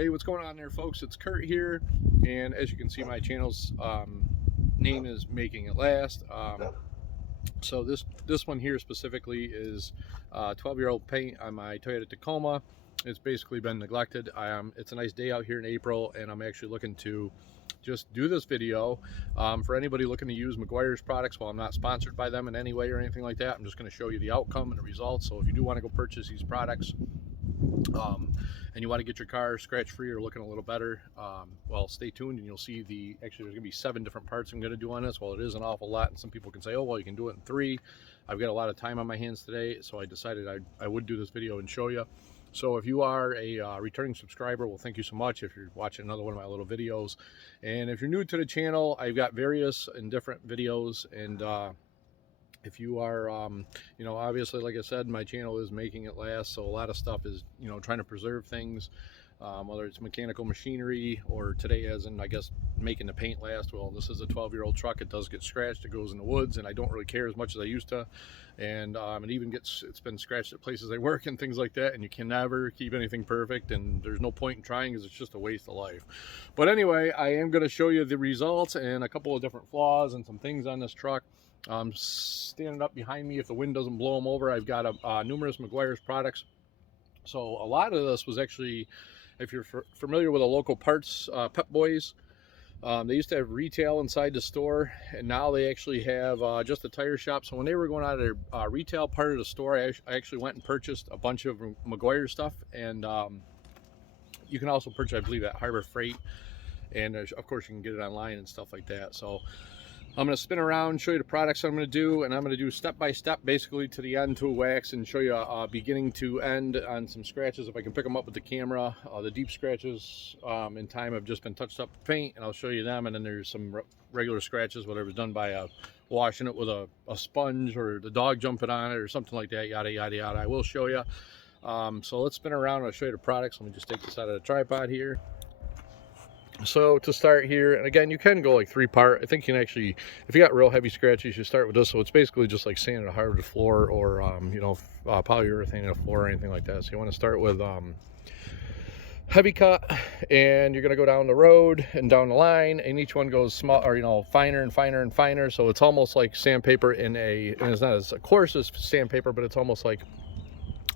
Hey, what's going on there, folks? It's Kurt here, and as you can see, my channel's name is Making It Last. So this one here specifically is 12-year-old paint on my Toyota Tacoma. It's basically been neglected. It's a nice day out here in April, and I'm actually looking to just do this video for anybody looking to use Meguiars products. While I'm not sponsored by them in any way or anything like that, I'm just going to show you the outcome and the results. So if you do want to go purchase these products, and you want to get your car scratch free or looking a little better, well, stay tuned and you'll see actually there's gonna be 7 different parts I'm gonna do on this. Well, it is an awful lot, and some people can say, oh well, you can do it in 3. I've got a lot of time on my hands today, so I decided I would do this video and show you. So if you are a returning subscriber, well, thank you so much if you're watching another one of my little videos. And if you're new to the channel, I've got various and different videos, and if you are, you know, obviously, like I said, my channel is Making It Last, so a lot of stuff is, you know, trying to preserve things, whether it's mechanical machinery, or today as in, I guess, making the paint last. Well, this is a 12-year-old truck. It does get scratched. It goes in the woods, and I don't really care as much as I used to. And it even it's been scratched at places I work and things like that, and you can never keep anything perfect, and there's no point in trying because it's just a waste of life. But anyway, I am going to show you the results and a couple of different flaws and some things on this truck. Standing up behind me, if the wind doesn't blow them over, I've got numerous Meguiars products. So a lot of this was actually, if you're familiar with a local parts, Pep Boys, they used to have retail inside the store, and now they actually have just a tire shop. So when they were going out of their retail part of the store, I actually went and purchased a bunch of Meguiars stuff, and you can also purchase, I believe, at Harbor Freight, and of course you can get it online and stuff like that. So I'm going to spin around, show you the products I'm going to do, and I'm going to do step by step, basically to the end to a wax, and show you beginning to end on some scratches if I can pick them up with the camera. The deep scratches in time have just been touched up with paint, and I'll show you them. And then there's some regular scratches, whether it was done by washing it with a sponge, or the dog jumping on it, or something like that, yada yada yada. I will show you. So let's spin around and I'll show you the products. Let me just take this out of the tripod here. So to start here, and again, you can go like 3-part. I think you can actually, if you got real heavy scratches, you start with this. So it's basically just like sanding a hardwood floor, or you know, polyurethane in a floor or anything like that. So you want to start with heavy cut, and you're going to go down the road and down the line, and each one goes small, or you know, finer and finer and finer. So it's almost like sandpaper and it's not as coarse as sandpaper, but it's almost like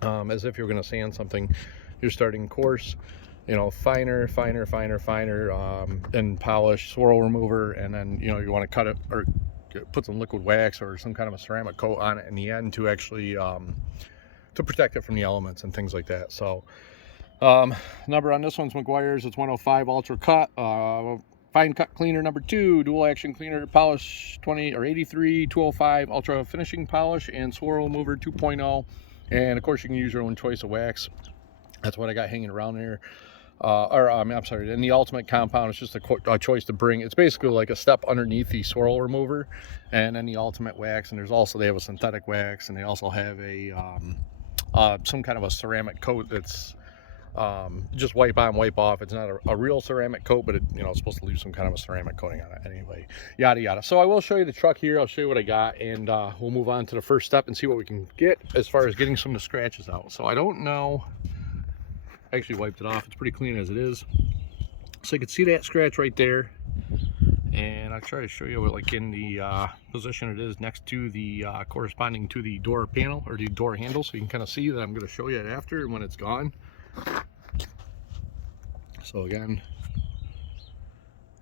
as if you're going to sand something. You're starting coarse, you know, finer, finer, finer, finer, and polish, swirl remover, and then, you know, you want to cut it or put some liquid wax or some kind of a ceramic coat on it in the end to actually to protect it from the elements and things like that. So number on this one's Meguiars. It's 105 Ultra Cut, fine cut cleaner number 2, dual action cleaner, polish 20 or 83, 205 Ultra finishing polish, and swirl remover 2.0. And of course you can use your own choice of wax. That's what I got hanging around there. I'm sorry, in the Ultimate Compound, it's just a choice to bring. It's basically like a step underneath the swirl remover, and then the Ultimate wax. And there's also, they have a synthetic wax, and they also have a some kind of a ceramic coat that's just wipe on, wipe off. It's not a real ceramic coat, but it, you know, it's supposed to leave some kind of a ceramic coating on it anyway, yada yada. So I will show you the truck here. I'll show you what I got, and we'll move on to the first step and see what we can get as far as getting some of the scratches out. So I don't know, I actually wiped it off. It's pretty clean as it is. So you can see that scratch right there, and I'll try to show you what, like, in the position it is next to the corresponding to the door panel or the door handle, so you can kind of see that I'm going to show you it after and when it's gone. So again,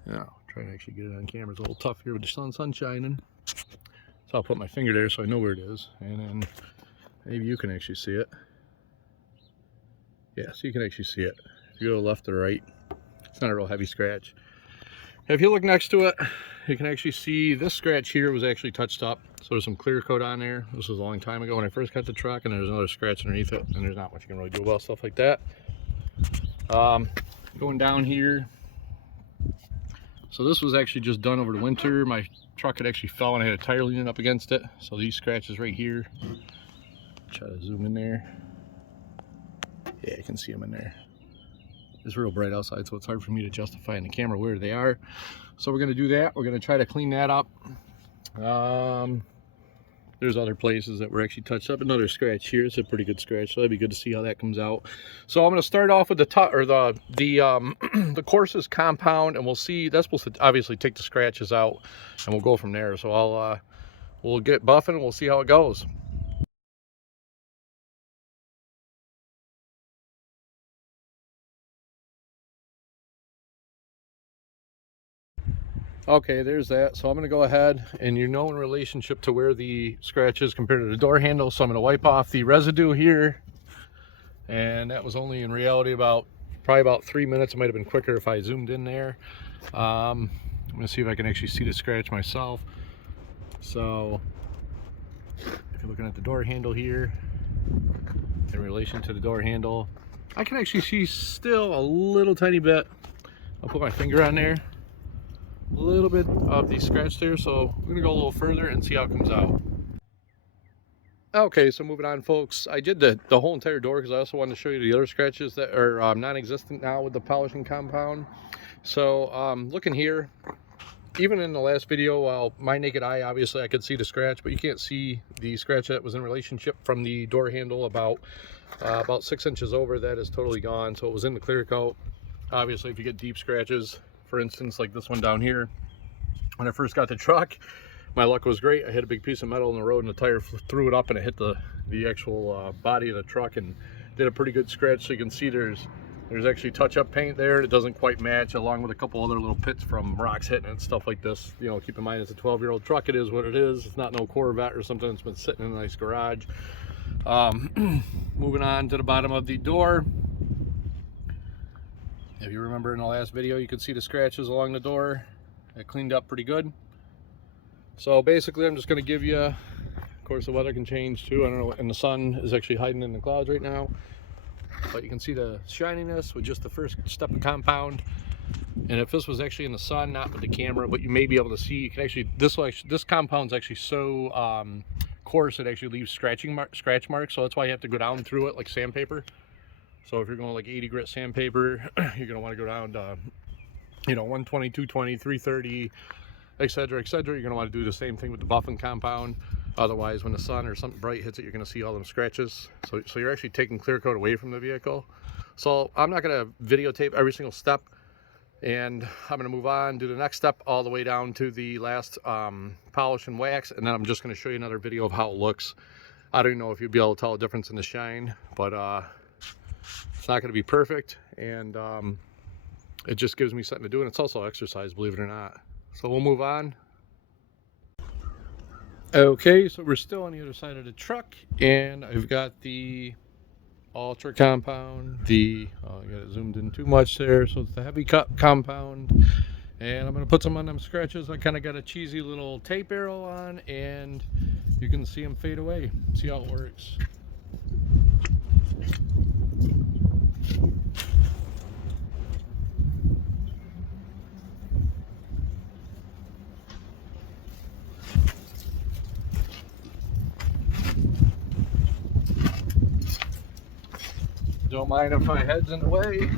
yeah, I'll try to actually get it on camera. It's a little tough here with the sun shining, so I'll put my finger there so I know where it is, and then maybe you can actually see it. Yeah, so you can actually see it. If you go left or right, it's not a real heavy scratch. If you look next to it, you can actually see this scratch here was actually touched up. So there's some clear coat on there. This was a long time ago when I first got the truck, and there's another scratch underneath it, and there's not much you can really do about stuff like that. Going down here, so this was actually just done over the winter. My truck had actually fell and I had a tire leaning up against it. So these scratches right here, try to zoom in there. Yeah, you can see them in there. It's real bright outside, so it's hard for me to justify in the camera where they are. So we're going to do that. We're going to try to clean that up. there's other places that were actually touched up. Another scratch here. It's a pretty good scratch, so that'd be good to see how that comes out. So I'm going to start off with the the courses compound, and we'll see. That's supposed to obviously take the scratches out, and we'll go from there. So we'll get buffing and we'll see how it goes. Okay, there's that. So I'm going to go ahead, and in relationship to where the scratch is compared to the door handle, so I'm going to wipe off the residue here. And that was only in reality probably about 3 minutes. It might have been quicker if I zoomed in there. I'm going to see if I can actually see the scratch myself. So if you're looking at the door handle here, in relation to the door handle, I can actually see still a little tiny bit. I'll put my finger on there. A little bit of the scratch there, so we're gonna go a little further and see how it comes out. Okay, so moving on, folks. I did the whole entire door because I also wanted to show you the other scratches that are non-existent now with the polishing compound. So looking here, even in the last video, well, my naked eye, obviously I could see the scratch, but you can't see the scratch that was in relationship from the door handle about 6 inches over. That is totally gone. So it was in the clear coat. Obviously, if you get deep scratches, for instance, like this one down here, when I first got the truck, my luck was great. I hit a big piece of metal in the road and the tire threw it up and it hit the actual body of the truck and did a pretty good scratch. So you can see there's actually touch-up paint there. It doesn't quite match, along with a couple other little pits from rocks hitting it and stuff like this. You know, keep in mind it's a 12-year-old truck. It is what it is. It's not no Corvette or something that's been sitting in a nice garage. Moving on to the bottom of the door. If you remember in the last video, you could see the scratches along the door. It cleaned up pretty good. So basically, I'm just going to give you, of course, the weather can change too. I don't know, and the sun is actually hiding in the clouds right now. But you can see the shininess with just the first step of compound. And if this was actually in the sun, not with the camera, but you may be able to see, you can actually, this compound's actually so coarse, it actually leaves scratch marks. So that's why you have to go down through it like sandpaper. So if you're going like 80 grit sandpaper, you're going to want to go down to, 120, 220, 330, etc., etc. You're going to want to do the same thing with the buffing compound. Otherwise, when the sun or something bright hits it, you're going to see all them scratches. So you're actually taking clear coat away from the vehicle. So I'm not going to videotape every single step, and I'm going to move on, do the next step all the way down to the last polish and wax, and then I'm just going to show you another video of how it looks. I don't know if you'll be able to tell a difference in the shine, but it's not going to be perfect, and it just gives me something to do, and it's also exercise, believe it or not. So we'll move on. Okay, so we're still on the other side of the truck, and I've got the Ultra compound, I got it zoomed in too much there, so it's the heavy cut compound, and I'm going to put some on them scratches. I kind of got a cheesy little tape arrow on, and you can see them fade away. See how it works. Don't mind if my head's in the way.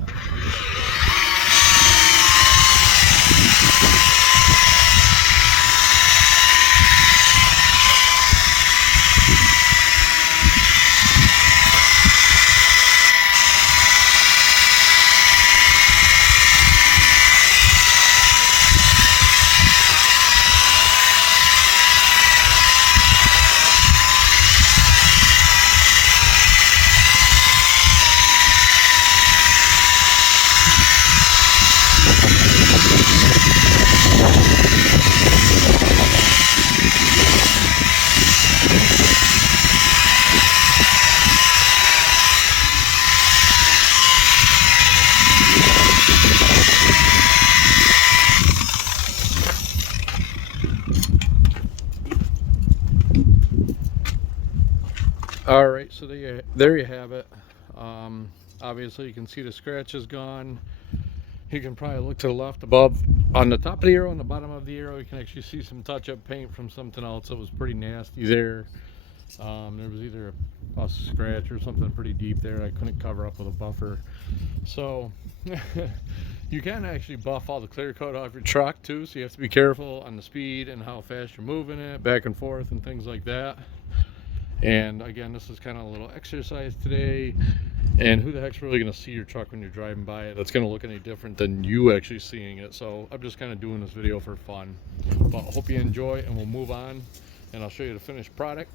All right, so there you have it. Obviously, you can see the scratch is gone. You can probably look to the left above on the top of the arrow and the bottom of the arrow. You can actually see some touch-up paint from something else that was pretty nasty there. There was either a scratch or something pretty deep there I couldn't cover up with a buffer. So You can actually buff all the clear coat off your truck too, so you have to be careful on the speed and how fast you're moving it back and forth and things like that. And again, this is kind of a little exercise today. And who the heck's really going to see your truck when you're driving by it? That's going to look any different than you actually seeing it. So I'm just kind of doing this video for fun. But I hope you enjoy, and we'll move on. And I'll show you the finished product.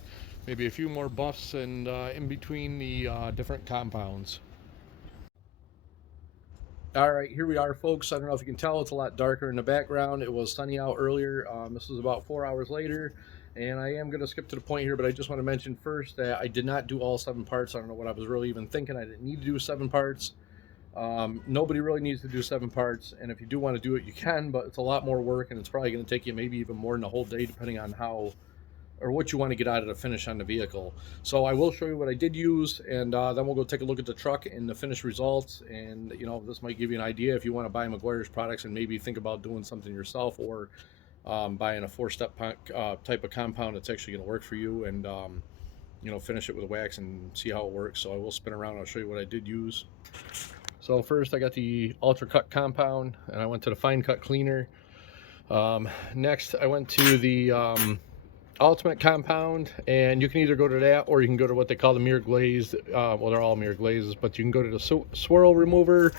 Maybe a few more buffs and in between the different compounds. All right, here we are, folks. I don't know if you can tell, it's a lot darker in the background. It was sunny out earlier. This was about 4 hours later, and I am going to skip to the point here, but I just want to mention first that I did not do all 7 parts. I don't know what I was really even thinking. I didn't need to do 7 parts. Nobody really needs to do 7 parts, and if you do want to do it, you can, but it's a lot more work, and it's probably going to take you maybe even more than a whole day, depending on how or what you want to get out of the finish on the vehicle. So I will show you what I did use, and then we'll go take a look at the truck and the finished results. And you know, this might give you an idea if you want to buy Meguiars products and maybe think about doing something yourself, or buying a 4-step type of compound that's actually going to work for you, and you know, finish it with a wax and see how it works. So I will spin around and I'll show you what I did use. So first I got the ultra cut compound, and I went to the fine cut cleaner. Next I went to the ultimate compound, and you can either go to that or you can go to what they call the mirror glazed. Well, they're all mirror glazes, but you can go to the swirl remover,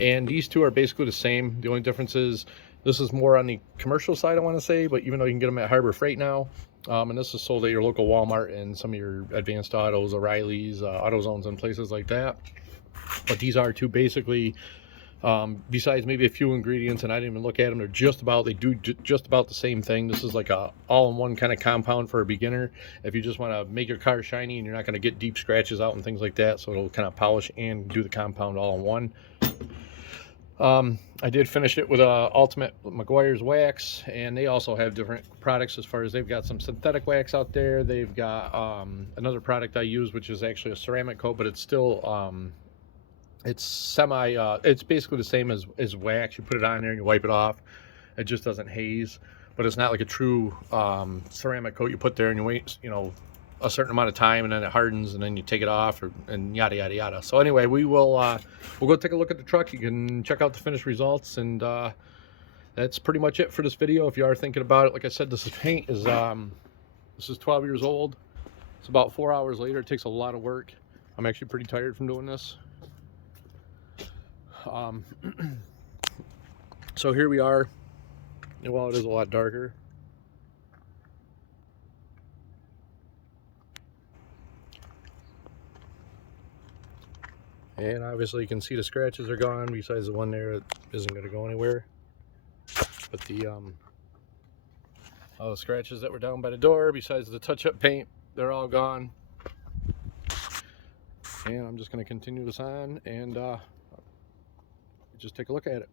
and these two are basically the same. The only difference is this is more on the commercial side, I want to say, but even though you can get them at Harbor Freight now, and this is sold at your local Walmart and some of your Advanced Autos, O'Reilly's, AutoZones, and places like that. But these are two basically, besides maybe a few ingredients, and I didn't even look at them, they're just about, they do just about the same thing. This is like a all-in-one kind of compound for a beginner if you just want to make your car shiny and you're not going to get deep scratches out and things like that. So it'll kind of polish and do the compound all in one. I did finish it with a ultimate Meguiars wax, and they also have different products as far as they've got some synthetic wax out there. They've got another product I use, which is actually a ceramic coat, but it's still it's it's basically the same as wax. You put it on there and you wipe it off. It just doesn't haze, but it's not like a true ceramic coat you put there and you wait, you know, a certain amount of time, and then it hardens, and then you take it off, and yada yada yada. So anyway, we'll go take a look at the truck. You can check out the finished results, and that's pretty much it for this video. If you are thinking about it, like I said, this paint is this is 12 years old. It's about 4 hours later. It takes a lot of work. I'm actually pretty tired from doing this. So here we are. Well, it is a lot darker. And obviously you can see the scratches are gone, besides the one there that isn't going to go anywhere. But the all the scratches that were down by the door, besides the touch-up paint, they're all gone. And I'm just going to continue this on and just take a look at it.